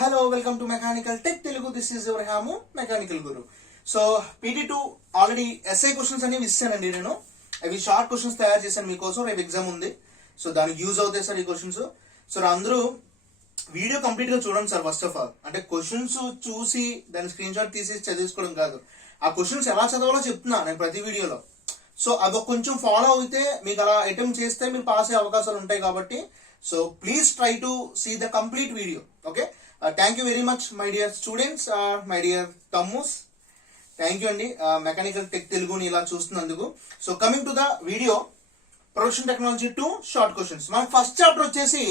hello, welcome to Mechanical Tech Telugu. This is your Hamu, Mechanical Guru. So, PT2 already essay questions అనేవి ఇస్తానండి నేను. అవి short questions తయారు చేశాను మీకోసం. రేపు ఎగ్జామ్ ఉంది. సో దానికి యూజ్ అవుతాయి సార్ ఈ క్వశ్చన్స్. సో అందరూ వీడియో కంప్లీట్ గా చూడండి సార్. ఫస్ట్ ఆఫ్ ఆల్ అంటే క్వశ్చన్స్ చూసి దాని స్క్రీన్ షాట్ తీసి చదివించుకోవడం కాదు. ఆ క్వశ్చన్స్ ఎలా చదవాలో చెప్తున్నా నేను ప్రతి వీడియోలో. సో అది కొంచెం ఫాలో అయితే మీకు అలా అటెంప్ట్ చేస్తే మీరు పాస్ అయ్యే అవకాశాలు ఉంటాయి కాబట్టి so please try to see the complete video. Okay, thank you very much my dear students, my dear తమ్ముస్. థ్యాంక్ యూ అండి మెకానికల్ టెక్ తెలుగుని ఇలా చూస్తున్నందుకు. So coming to the video, production technology 2 short questions. మన first chapter వచ్చేసి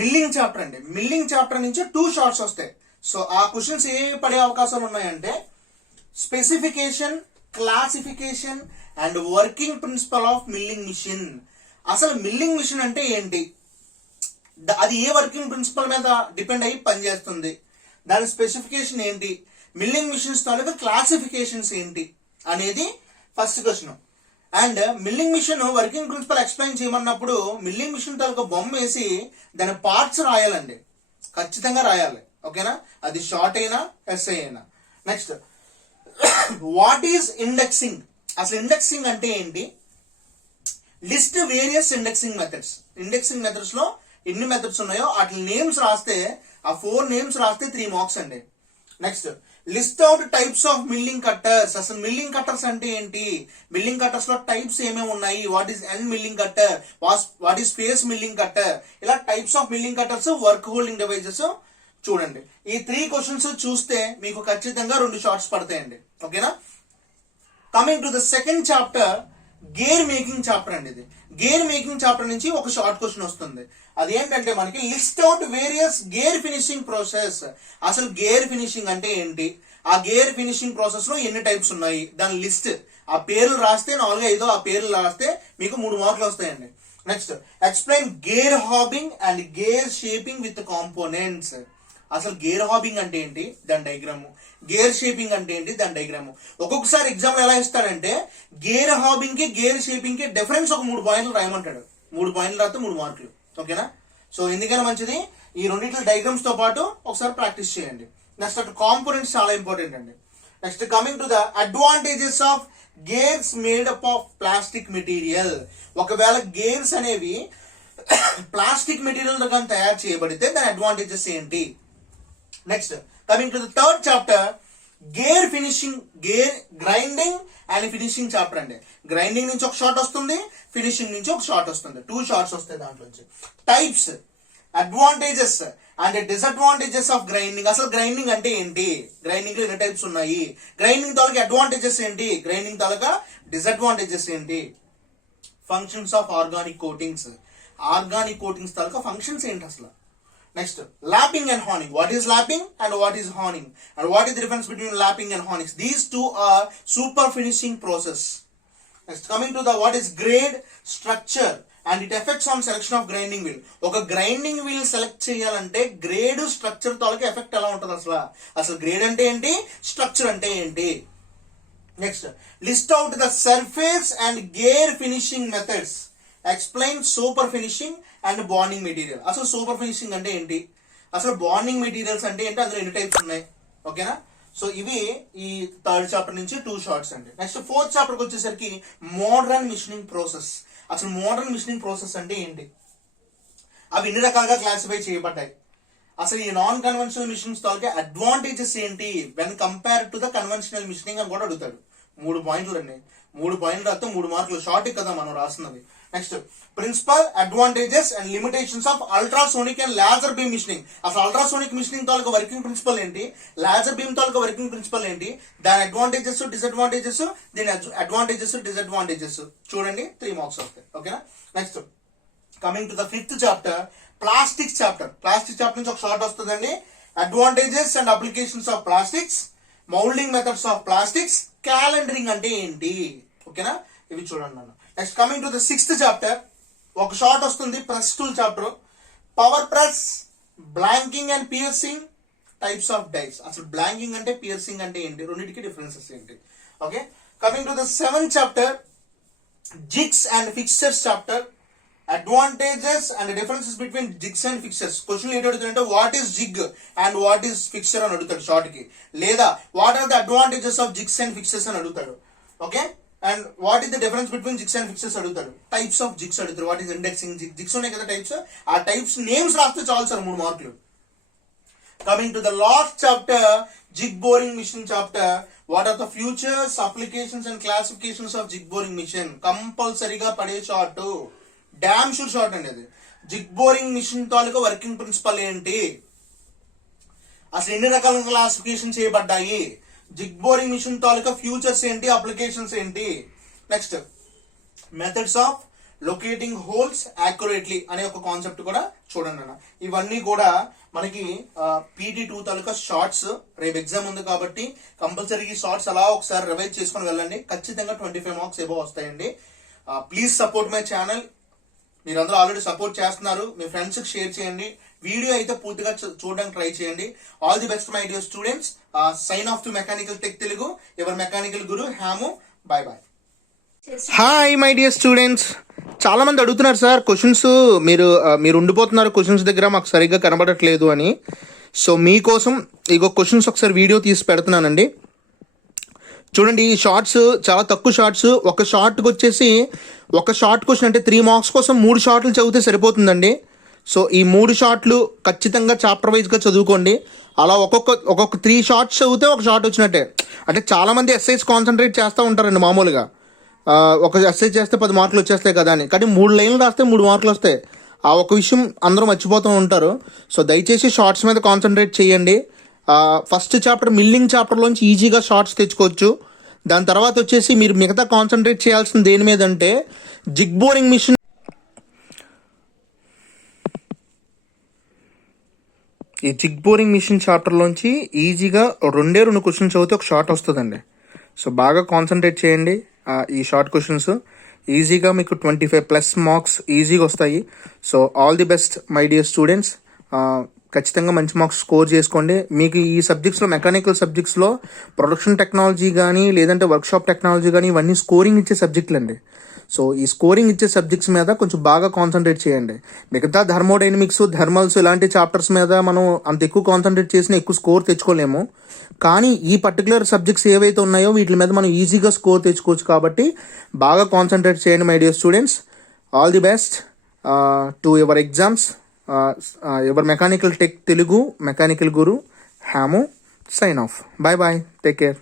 milling chapter అండి. Milling chapter నుంచి 2 shorts వస్తాయి. సో ఆ క్వశ్చన్స్ ఏ పడే అవకాశాలు ఉన్నాయంటే specification, classification and working principle of milling machine. అసలు మిల్లింగ్ మిషన్ అంటే ఏంటి, అది ఏ వర్కింగ్ ప్రిన్సిపల్ మీద డిపెండ్ అయ్యి పనిచేస్తుంది, దాని స్పెసిఫికేషన్ ఏంటి, మిల్లింగ్ మిషన్స్ తాలూకా క్లాసిఫికేషన్స్ ఏంటి అనేది first question. And milling machine working principle explain చేయమన్నప్పుడు మిల్లింగ్ మిషన్ తాలూకా బొమ్మ వేసి దాని పార్ట్స్ రాయాలండి, ఖచ్చితంగా రాయాలి. ఓకేనా, అది షార్ట్ అయినా ఎస్ఐ అయినా. Next, what is indexing. అసలు ఇండెక్సింగ్ అంటే ఏంటి, list various indexing methods. Indexing methods లో ఎన్ని మెథడ్స్ ఉన్నాయో వాటి నేమ్స్ రాస్తే, ఆ 4 నేమ్స్ రాస్తే 3 మార్క్స్ అండి. Next, list out types of milling cutters. అసలు మిల్లింగ్ కట్టర్స్ అంటే ఏంటి, మిల్లింగ్ కట్టర్స్ లో టైప్స్ ఏమేమి ఉన్నాయి, what is end milling cutter, what is face milling cutter, ఇలా types of milling cutters, work holding devices చూడండి. ఈ 3 క్వశ్చన్స్ చూస్తే మీకు ఖచ్చితంగా 2 షార్ట్స్ పడతాయండి. ఓకేనా, coming to the second chapter, gear making chapter అండి. ఇది గేర్ మేకింగ్ చాప్టర్ నుంచి ఒక షార్ట్ క్వశ్చన్ వస్తుంది. అదేంటంటే మనకి list out various gear finishing process. అసలు గేర్ ఫినిషింగ్ అంటే ఏంటి, ఆ గేర్ ఫినిషింగ్ ప్రాసెస్ లో ఎన్ని టైప్స్ ఉన్నాయి, దాని లిస్ట్, ఆ పేర్లు రాస్తే 4-5 ఆ పేర్లు రాస్తే మీకు 3 మార్కులు వస్తాయండి. Next, explain gear hobbing and gear shaping with components. అసలు గేర్ హాబింగ్ అంటే ఏంటి, దాని డయాగ్రాము, గేర్ షేపింగ్ అంటే ఏంటి, దాని డయాగ్రాము. ఒక్కొక్కసారి ఎగ్జామ్ ఎలా ఇస్తాడంటే గేర్ హాబింగ్ కి గేర్ షేపింగ్ కి డిఫరెన్స్ ఒక 3 పాయింట్లు రాయమంటాడు. 3 పాయింట్లు రాస్తే 3 మార్కులు. ఓకేనా, సో ఎందుకైనా మంచిది ఈ రెండింటి డయాగ్రామ్స్ తో పాటు ఒకసారి ప్రాక్టీస్ చేయండి. నెక్స్ట్, కాంపోనెంట్స్ చాలా ఇంపార్టెంట్ అండి. Next, coming to the advantages of gears made up of plastic material. ఒకవేళ గేర్స్ అనేవి ప్లాస్టిక్ మెటీరియల్ తో తయారు చేయబడితే దాని అడ్వాంటేజెస్ ఏంటి. Next, coming to the third chapter, gear finishing, gear grinding and finishing chapter అండి. గ్రైండింగ్ నుంచి ఒక షార్ట్ వస్తుంది, ఫినిషింగ్ నుంచి ఒక షార్ట్ వస్తుంది. 2 షార్ట్స్ వస్తాయి దాంట్లో నుంచి. Types, advantages and disadvantages of grinding. అసలు గ్రైండింగ్ అంటే ఏంటి, గ్రైండింగ్ లో ఎన్ని టైప్స్ ఉన్నాయి, గ్రైండింగ్ తాలూకా అడ్వాంటేజెస్ ఏంటి, గ్రైండింగ్ తాలూకా డిసడ్వాంటేజెస్ ఏంటి. Functions of organic coatings, organic coatings taluka functions ఏంటి అసలు. Next, lapping and honing. What is lapping and what is honing? And what is the difference between lapping and honing? These 2 are super finishing process. Next, coming to the what is grade, structure and it affects on selection of grinding wheel. ఒక grinding wheel select చేయాలంటే grade, structure తాలూకా effect ఎలా ఉంటుంది అసలు grade అంటే ఏంటి, structure అంటే ఏంటి. Next, list out the surface and gear finishing methods. Explain super finishing and bonding material. అసలు సూపర్ ఫినిషింగ్ అంటే ఏంటి, అసలు బాండింగ్ మెటీరియల్స్ అంటే ఏంటి, అందులో ఎన్ని టైప్స్ ఉన్నాయి. ఓకేనా, సో ఇవి ఈ 3rd చాప్టర్ నుంచి 2 షార్ట్స్ అండి. నెక్స్ట్ 4th చాప్టర్కి వచ్చేసరికి మోడర్న్ మిషనింగ్ ప్రాసెస్. అసలు మోడర్న్ మిషనింగ్ ప్రాసెస్ అంటే ఏంటి, అవి ఎన్ని రకాలుగా క్లాసిఫై చేయబడ్డాయి, అసలు ఈ నాన్ కన్వెన్షనల్ మిషన్స్ తాలూకా అడ్వాంటేజెస్ ఏంటి when compare to the conventional machining అని కూడా అడుగుతాడు. 3 పాయింట్లు అండి. 3 పాయింట్లు రాస్తే 3 మార్కులు. షార్ట్ కదా మనం రాస్తున్నది. Next, principle, advantages and limitations of ultrasonic and laser beam machining. అసలు అల్ట్రాసోనిక్ మిషనింగ్ తాలూకా వర్కింగ్ ప్రిన్సిపల్ ఏంటి, లేజర్ బీమ్ తాలూకా వర్కింగ్ ప్రిన్సిపల్ ఏంటి, దాని అడ్వాంటేజెస్, డిసడ్వాంటేజెస్, దీని అడ్వాంటేజెస్, డిసడ్వాంటేజెస్ చూడండి. 3 మార్క్స్ వస్తాయి. ఓకేనా, next coming to the 5th chapter, plastics chapter. Plastic chapter నుంచి ఒక షార్ట్ వస్తుందండి. Advantages and applications of plastics, moulding methods of plastics, calendering అంటే ఏంటి. ఓకేనా, ఇవి చూడండి అన్న. Next, coming to the 6th chapter, ఒక షార్ట్ వస్తుంది, press tool chapter. Power press, blanking and piercing, types of dies. అసలు బ్లాంకింగ్ అంటే పియర్సింగ్ అంటే ఏంటి, రెండింటికి డిఫరెన్సెస్ ఏంటి. Okay, coming to the 7th chapter, jigs and fixtures chapter. Advantages and differences between jigs and fixtures. Question ఏంటి అడుగుతాడంటే what is jig and what is fixture అని అడుగుతాడు షార్ట్ కి, లేదా what are the advantages of jigs and fixtures అని అడుగుతాడు. Okay, and what is the difference between jigs and fixtures అడుగుతాడు. Types of jigs అడుగుతాడు. వాట్ ఈస్ ఇండెక్సింగ్ జిగ్స్ ఉన్నాయి కదా టైప్స్, ఆ టైప్స్ నేమ్స్ రాస్తే చాలు సార్ 3 మార్కులు. Coming to the last chapter, jig boring machine chapter. What are the features, applications and classifications of jig boring machine. కంపల్సరీగా పడే short, damn sure short అండి అది. జిగ్ బోరింగ్ మిషన్ తాలూకా working principle ఏంటి, అసలు ఎన్ని రకాల క్లాసిఫికేషన్ చేయబడ్డాయి, జిగ్ బోరింగ్ మిషన్ తాలూకా ఫ్యూచర్స్ ఏంటి, అప్లికేషన్స్ ఏంటి. Next methods of locating holes accurately అనే ఒక కాన్సెప్ట్ కూడా చూడండి అన్న. ఇవన్నీ కూడా మనకి PT2 తాలూకా షార్ట్స్. రేపు ఎగ్జామ్ ఉంది కాబట్టి కంపల్సరీ ఈ షార్ట్స్ అలా ఒకసారి రివైజ్ చేసుకుని వెళ్ళండి. ఖచ్చితంగా 25 మార్క్స్ ఎబో వస్తాయండి. Please support my channel. మీరందరూ ఆల్రెడీ సపోర్ట్ చేస్తున్నారు. మీ ఫ్రెండ్స్ కి షేర్ చేయండి. వీడియో అయితే పూర్తిగా చూడడానికి ట్రై చేయండి. All the best my dear students. Sign off to mechanical tech Telugu, your mechanical guru హ్యాము. Bye bye. Hi my dear students. చాలా మంది అడుగుతున్నారు సార్ క్వశ్చన్స్, మీరు ఉండిపోతున్నారు క్వశ్చన్స్ దగ్గర, మాకు సరిగ్గా కనబడట్లేదు అని. సో మీకోసం ఇగో క్వశ్చన్స్ ఒకసారి వీడియో తీసి పెడుతున్నానండి. చూడండి, ఈ షార్ట్స్ చాలా తక్కువ షార్ట్స్. ఒక షార్ట్కి వచ్చేసి ఒక షార్ట్ క్వశ్చన్ అంటే 3 మార్క్స్ కోసం 3 షార్ట్లు చదివితే సరిపోతుందండి. సో ఈ 3 షార్ట్లు ఖచ్చితంగా చాప్టర్ వైజ్గా చదువుకోండి. అలా ఒక్కొక్క 3 షార్ట్స్ చదివితే ఒక షార్ట్ వచ్చినట్టే. అంటే చాలామంది ఎస్ఐస్ కాన్సన్ట్రేట్ చేస్తూ ఉంటారండి మామూలుగా. ఒక ఎస్ఐ చేస్తే 10 మార్కులు వచ్చేస్తాయి కదా అని, కానీ 3 లైన్లు రాస్తే 3 మార్కులు వస్తాయి. ఆ ఒక విషయం అందరూ మర్చిపోతూ ఉంటారు. సో దయచేసి షార్ట్స్ మీద కాన్సన్ట్రేట్ చేయండి. ఫస్ట్ చాప్టర్ మిల్లింగ్ చాప్టర్లోంచి ఈజీగా షార్ట్స్ తెచ్చుకోవచ్చు. దాని తర్వాత వచ్చేసి మీరు మిగతా కాన్సన్ట్రేట్ చేయాల్సింది దేని మీద అంటే జిగ్ బోరింగ్ మిషన్. ఈ జిగ్ బోరింగ్ మిషన్ చాప్టర్లోంచి ఈజీగా 2 క్వశ్చన్స్ చదివితే ఒక షార్ట్ వస్తుందండి. సో బాగా కాన్సన్ట్రేట్ చేయండి. ఈ షార్ట్ క్వశ్చన్స్ ఈజీగా మీకు 25+ మార్క్స్ ఈజీగా వస్తాయి. So all the best my dear students. ఖచ్చితంగా మంచి మార్క్స్ స్కోర్ చేసుకోండి. మీకు ఈ సబ్జెక్ట్స్లో, మెకానికల్ సబ్జెక్ట్స్లో ప్రొడక్షన్ టెక్నాలజీ కానీ లేదంటే వర్క్షాప్ టెక్నాలజీ కానీ ఇవన్నీ స్కోరింగ్ ఇచ్చే సబ్జెక్టులు అండి. సో ఈ స్కోరింగ్ ఇచ్చే సబ్జెక్ట్స్ మీద కొంచెం బాగా కాన్సన్ట్రేట్ చేయండి. మిగతా థర్మోడైనమిక్స్, థర్మల్స్ ఇలాంటి చాప్టర్స్ మీద మనం అంత ఎక్కువ కాన్సన్ట్రేట్ చేసినా ఎక్కువ స్కోర్ తెచ్చుకోలేము. కానీ ఈ పర్టికులర్ సబ్జెక్ట్స్ ఏవైతే ఉన్నాయో వీటి మీద మనం ఈజీగా స్కోర్ తెచ్చుకోవచ్చు. కాబట్టి బాగా కాన్సన్ట్రేట్ చేయండి my dear students. All the best to your exams. Your mechanical tech Telugu mechanical guru హ్యాము. Sign off. Bye bye. Take care.